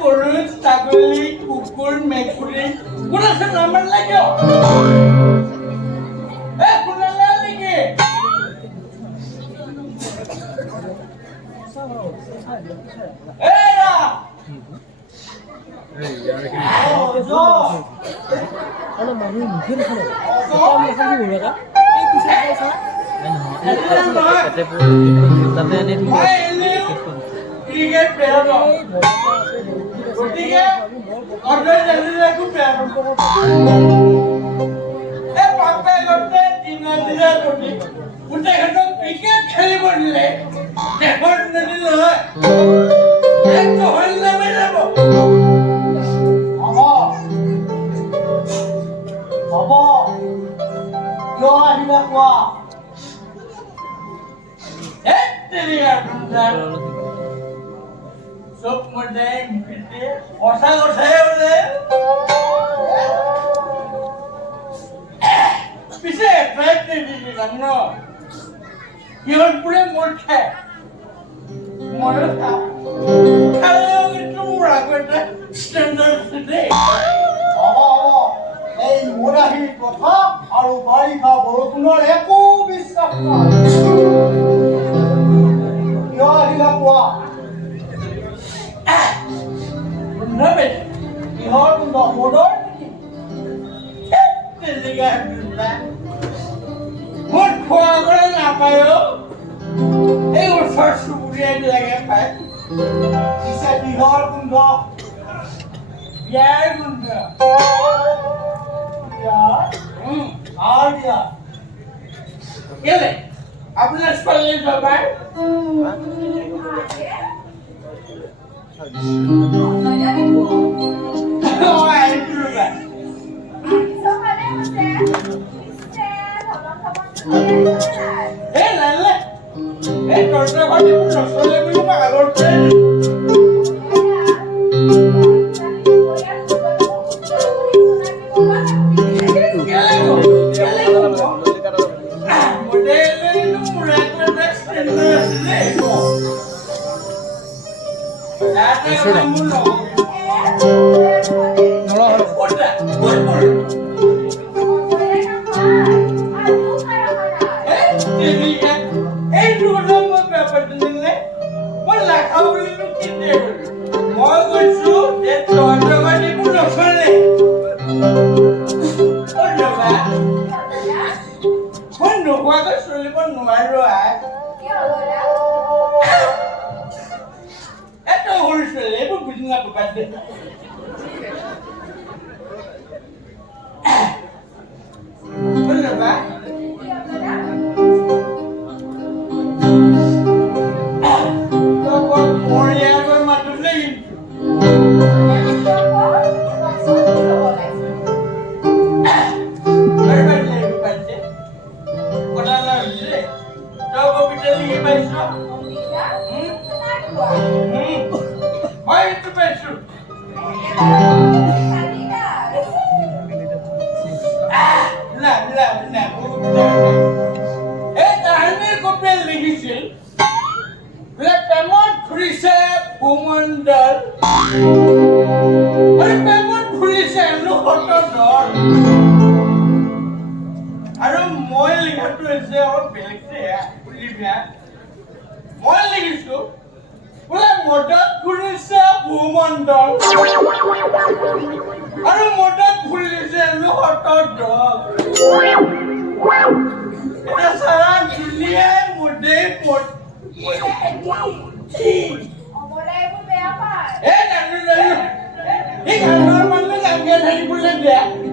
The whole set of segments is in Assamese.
গৰু ছাগলী কুকুৰ মেকুৰী কোন আছে নাম্বাৰ লাগে কোনালে নেকি মানুহ মুখে দেখা ক্ৰিকেট খেলিব দিলে দেশৰ নিদিলে হয় হ'ব কিয় আহিলা কোৱা চব মধ্যে কথা কথাই বোলে পিছে ন সিহঁত বোলে মোৰ খায় ময়ো খালেও কিন্তু মোৰ আগতে ষ্টেণ্ডাৰ্ড আছে দেই এই মোৰাহী কথা আৰু বাৰিষা বৰষুণৰ একো বিশ্বাস নাই কিয় আহিলা কোৱা কিহৰ মদৰ মোৰ খোৱাবলৈ নাপায় এই ওচৰ চুবুৰীয়াবিলাকে পায় পিছে কিহৰ গোন্ধ বিয়াৰ গোন্ধ কেলে আপোনাৰ ছোৱালী জবাই আৰু মই লিখাটো হৈছে অলপ বেলেগছে মই লিখিছো বোলে মদত ফুৰিছে ভূমণ্ডল আৰু মদত ফুৰিছে হতৰ দল এটা সাৰা দুনিয়ায় মধ্যে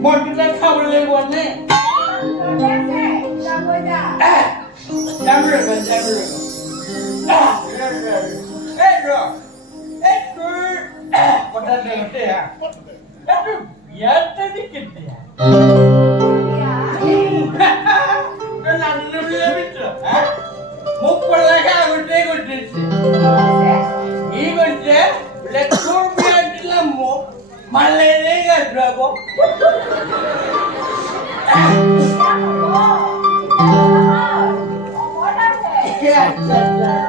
মনটা খাবলৈ বনে মোক পলাকে আগতে কৰিছে ই কৈছে বোলে তোৰ বিয়া দিলে মোক মালেৰে গাব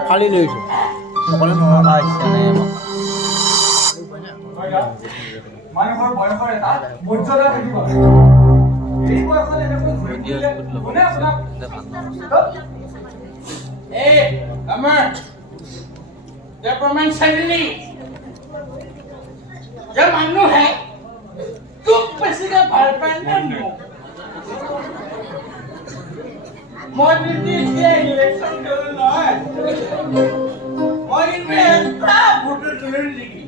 ফালি লৈছোঁ অকলে নহয় ইচ্ছা নাই মানুহৰ বয়সৰ এটা মৰ্যাদা থাকিব এই বয়সত এনেকৈ ঘূৰি ফুৰিলে কোনে আপোনাক Hey, come on. The woman suddenly. जब मानू है तू पैसे का भार पाएंगे मोदी के इलेक्शन करो ना मोदी में क्या वोटर चुने लेगी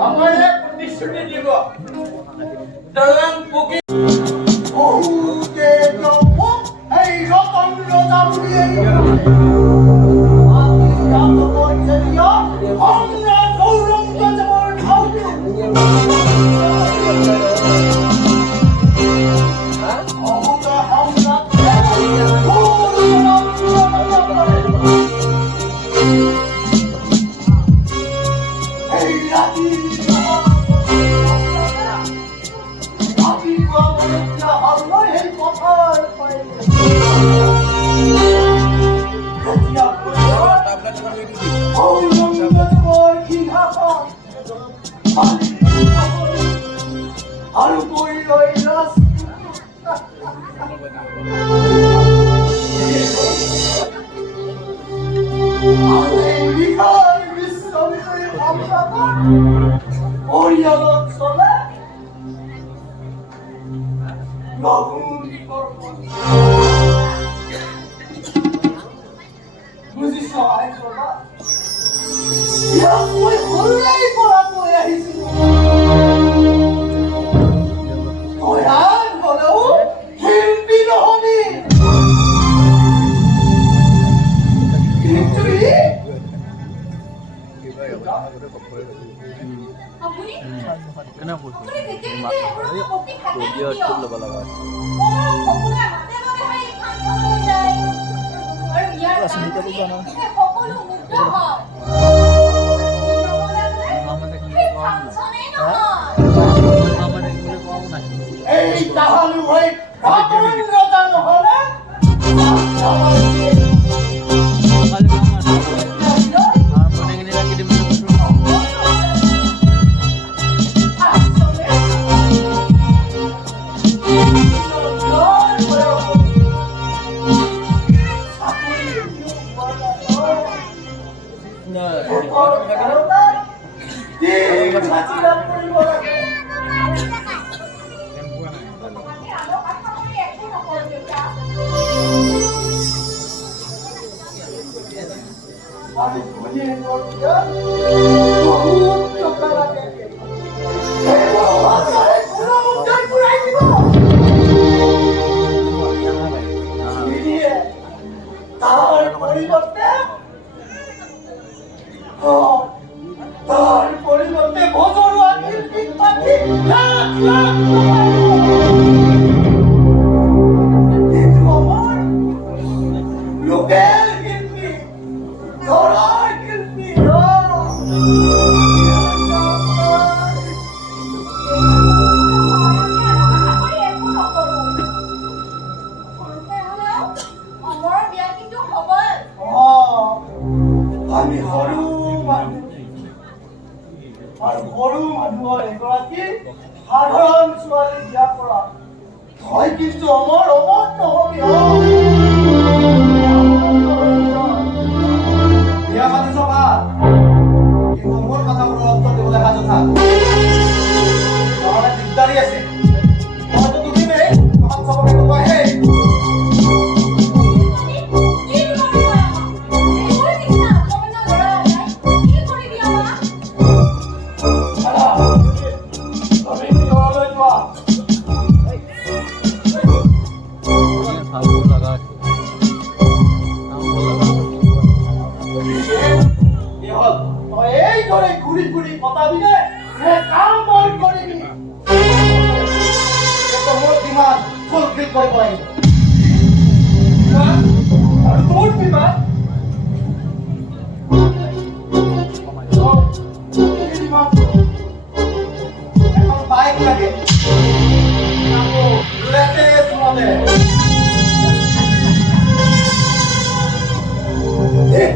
हमारे प्रतिष्ठित जीवो दलाल पोके বহুতে জন্ম এই রতন রজা উড়িয়ে আমি করছে দিয়া আমরা গৌরঙ্গ যেমন ঢালবে আমরা আমরা এই রাতি আৰু কৰি লৈ ৰাস আৰু এই বিশাল বিশ্ববিদ্যালয় পৰিয়ালত চলে বুজিছ আইজনা ইয়াক মই সৰুৰেই পৰা কৈ আহিছিলো তৈয়াৰ হলেও শিল্পী নহবি কিন্তু আপুনি কেনে কৈছোঁ আপুনি কেতিয়া কেতিয়া কপি খাতে ভিডিঅ'ত কিয় ল'ব লগা আছে সকলোৱে মাতে মাতে সেই ফাংচনলৈ যায় আৰু ইয়াৰ কাৰণে সকলো মুগ্ধ হয় সেই ফাংচনেই নহয় এই তাহালো হৈ ৰতন ৰজা নহলে তাৰ পৰিবৰ্তে ভজৰুয়া শিল্পী পাখি লাখ লাখ কিন্তু আমাৰ লোকেৰ শিল্পী ধৰাৰ শিল্পী আমি সৰু মানুহ আৰু সৰু মানুহৰ এগৰাকী সাধাৰণ ছোৱালী বিয়া কৰা হয় কিন্তু অমৰ অমৰ নহবি বিয়া পাতিছ বা কিন্তু মোৰ কথাবোৰৰ উত্তৰ দিবলৈ সাজু থাক নহ'লে দিগদাৰী আছে মইতো দুদিনেই তোমাক চবকে কোৱা সেই ঘুরি ঘুরি পতাবি নে কাম বল করিবি এটা মোর দিমাগ ফুলফিল করে পড়াই আর তোর দিমাগ এখন বাইক লাগে লেটে তোমাদের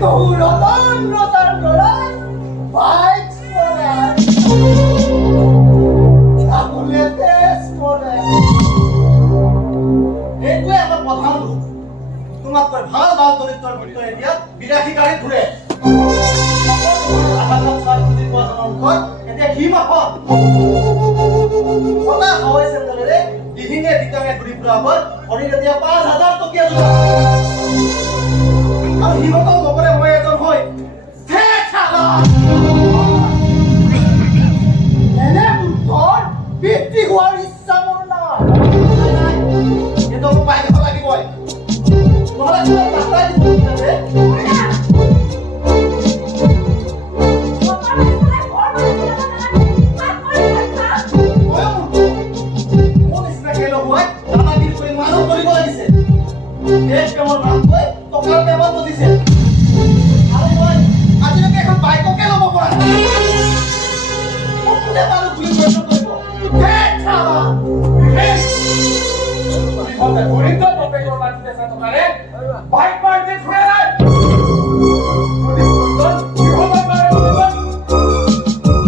ৰতন ৰতাৰ ল'ৰাই বাইক চলাই ছাগলীয়ে তেজ কৰে। এইটোৱে আমাৰ প্ৰধান দোষ। তোমাতকৈ ভাল ভাল দৰিদ্ৰৰ পুত্ৰ এতিয়া বিলাসী গাড়ীত ঘূৰে। এতিয়া ঘি মাখন সদা হাৱাই চেণ্ডেলেৰে দিহিঙে দিকাঙে ঘূৰি ফুৰা হ'ল। ভৰিত এতিয়া ৫,০০০ টকীয়া যোৰা আৰু সিহঁতক নকৰে মই এজন হৈ এনে পুত্ৰৰ বৃদ্ধি হোৱাৰ ইচ্ছা মোৰ নাই। সিহঁতক পাই দিব লাগিবই, নহ'লে তোমাক বাটাই দিব যে দেশ প্ৰেমৰ নাম কৈ টকাৰ প্ৰেমত বুজিছে আৰু মই আজিলৈকে এখন বাইককে ল'ব পৰা নাই। মোক কোনে মানুহ বুলি প্ৰশ্ন কৰিব? দৰিদ্ৰ বাপেকৰ মাটিতে টকাৰে বাইক মাৰিতে ঘূৰে নাই।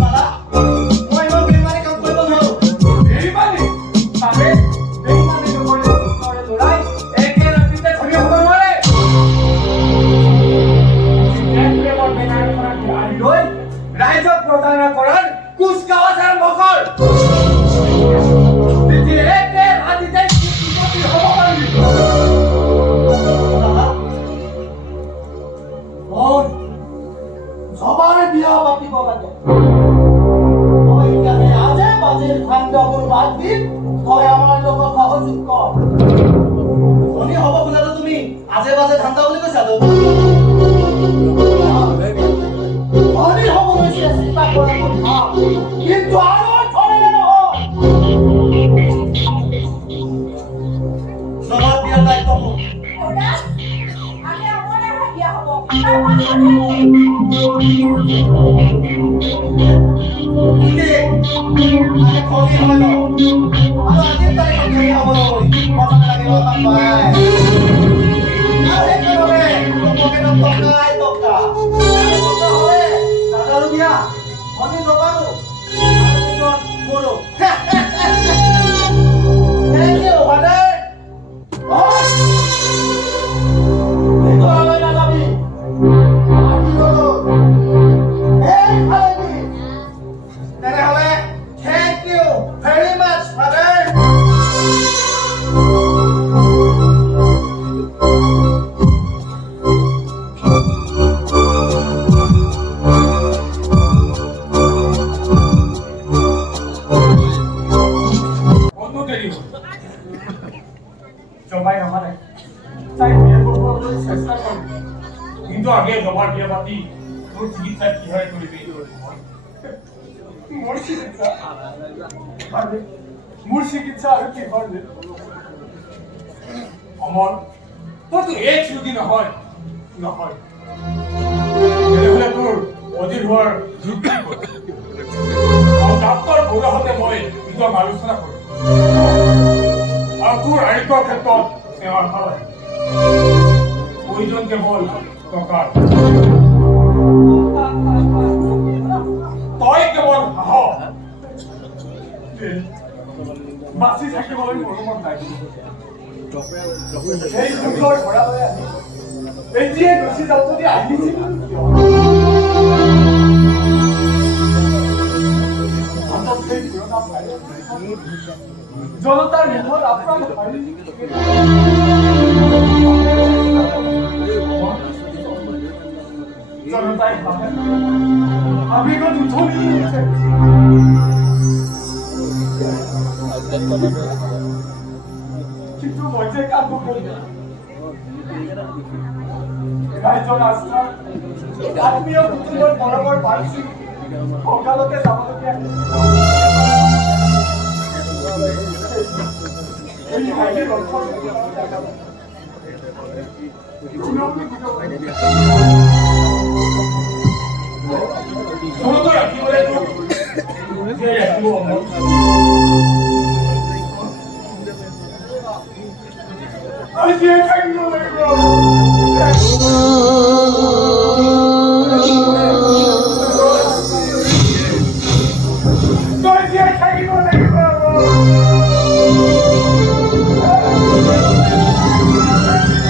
দাদা মই ইমান বেমাৰী কাম কৰিব নোৱাৰো। বেইমানি মানে বেইমানি নকৰিলে পুত্ৰৰে ল'ৰাই একে ৰাতিতে ঘূৰি হ'ব নোৱাৰে। প্ৰেমৰ বেনাৰ পৰা আনি লৈ ৰাইজক প্ৰতাৰণা কৰাৰ কুচকাৱাজ আৰম্ভ কৰ। তেতিয়া একে ৰাতিতে কোটিপতি হ'ব পাৰিবি। দাদা মই সবাৰে বিয়া পাতিব লাগে। মই ইয়াতে আজে বাজে ঠাণ্ডাবোৰ বাদ দি তই আমাৰ লগত সহযোগ কৰ। ধনী হ'ব খোজাটো তুমি আজে বাজে ঠাণ্ডা বুলি কৈছা তো। ধনী হ'বলৈ চেষ্টা কৰা কথা, কিন্তু আৰু ধনী নহয়। জবাব দিয়াৰ দায়িত্ব মোৰ। আগে আমাৰ বিয়া হ'ব তাৰ পাছতহে আগে ধনী হৈ ল আৰু আজিৰ তাৰিখত ধনী হ'ব নোৱাৰি। প্ৰথমে লাগিব পাই আৰু সেইকাৰণে পকেটত টকাই টকা হ'লে দাদাৰো বিয়া ধনী নপালো তাৰপিছত মোৰো। Thank you, father. ভিতৰলৈ নাযাবি। আহি গ'লো। এই খালেবি। তেনেহ'লে thank you very much, father. বন্ধু দেৰি হ'ল। জমাই নামানে তাই বিয়ে কৰিবলৈ চেষ্টা কৰিম, কিন্তু আগে জমাৰ বিয়া পাতি তোৰ চিকিৎসা কিহৰে কৰিবি? মোৰ চিকিৎসা আৰু কিহৰ অমৰ তোৰতো এক শ্ৰুতি নহয় তেনেহ'লে তোৰ অধীৰ হোৱাৰ যুক্তি ক'ত? ডাক্তৰ বৰুৱাহঁতে মই নিজক আলোচনা কৰিম আৰু তোৰ আৰোগ্যৰ ক্ষেত্ৰত তেওঁ আশা ৰাখে। প্ৰয়োজন কেৱল টকাৰ। তই কেৱল সাহস বাচি থাকিবলৈ মৰমত নাই। সেই যুগৰ ভৰালৈ আহি এতিয়াই গুচি যাওঁ যদি আহিছিল সেই পুৰণা জনতাৰ মুখত আপ্ৰাণ জনতাই আবেগত উঠলি কিন্তু মই যে কাম নকৰিম। ৰাইজৰ আস্থা আত্মীয় কুটুম্বৰ মৰমৰ বাঞ্চি সকালতে যাবলগীয়া ৰাখিবলৈ I can't